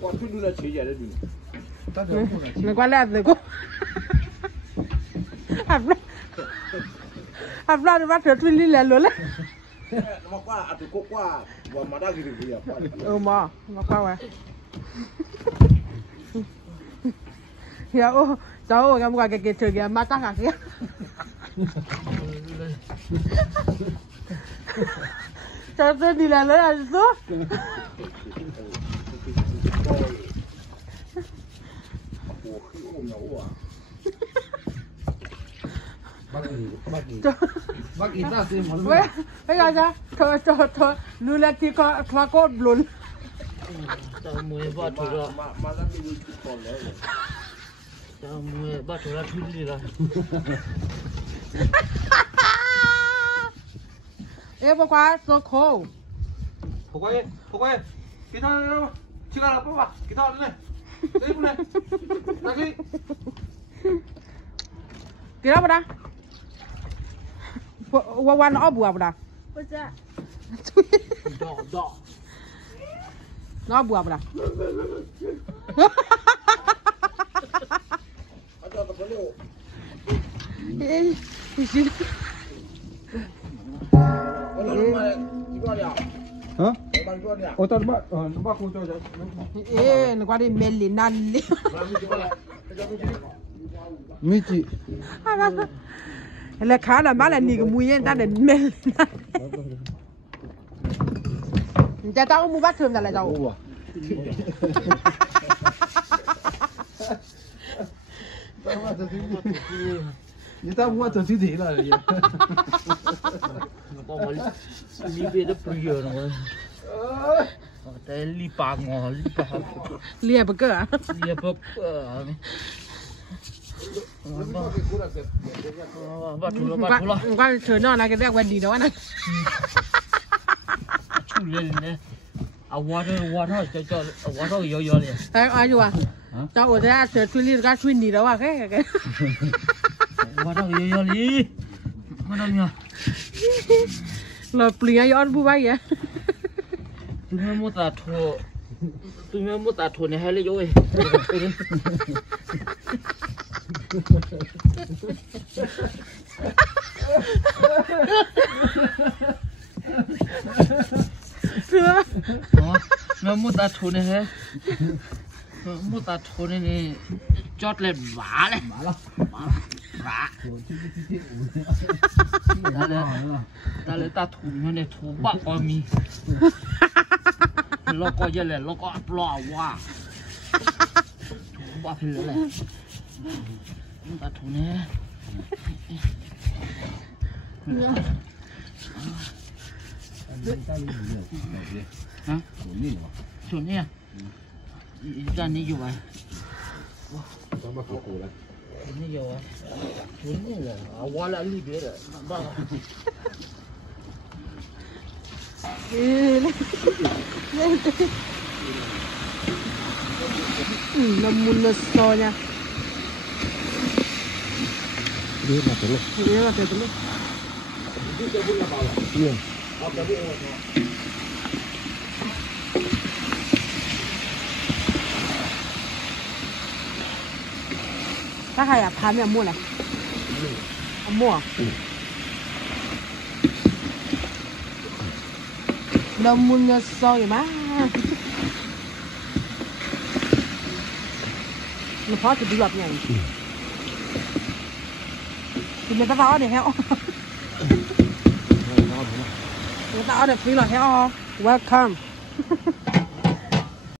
我推出来切下来的。没关了，这个。Hạt ra bắt trở truy lên luôn đấy. Mà qua à tụi qua và mà đã cái gì à? Mà qua mà. Ya ô, cháu em qua cái trời kia mà chắc à kia. Cháu tôi đi là lấy ăn suốt. Bác ít ra xem món. Bây giờ thôi, lưu lại thì có thoa cốt luôn. Tao mua bát thua rồi. Mà ra cái gì còn nữa. Tao mua bát thua ra thua đi rồi. Em qua so khô. Phục quay. Cái thằng đâu? Chưa ra đâu bà. Cái thằng này. Đây này. Ra đi. Cái đó đâu? Qua nó bùa đâu? Đỏ. Nó bùa đâu? Hả? Ủa tao bắt cô cho. Ê, nó qua đi men lì năn đi. Mấy chị. Là khá là má là nì cái mùi ta để men lì năn. Cha tao cũng mua bát thường ra lại đâu. Người ta mua từ siêu thị là gì? Nó có li bê đó bây giờ rồi. Cái li ba ngò li ba. Lia bơ cơ à? Li ba. Bắt thua. Qua trời nó là cái đeo quen đi đó này. Chú lên nè. À water cho water yo liền. Đấy, ai chưa à? Cho ở đây trời suy liên cái suy đi đó à cái. Water yo li. Mana nha. Là plình ai on bu bay vậy? Tụi mình mua tạt thua này hay lấy rồi. Nó mua tạt thua này hay? Mua tạt thua này chót lên vả này. Vả. Ta lấy tạt thua này thua bạc coi mi. Lo coi như là lo có lo quá, ba phi nữa này, ta thủ nè, hả? Thủ nè, ra ní vô vậy, ní vô vậy, thủ nè là, qua lại đi别的，ba. Nó muốn nó so nha. Đi mà tới lúc. Đi mà tới lúc. Các hay à, phán nhà mua này. Mua. Nó muốn nó so vậy má. Nó khó thì đi lọt nhỉ. Thì người ta vào để heo. Người ta ở để phi lọt heo. Welcome.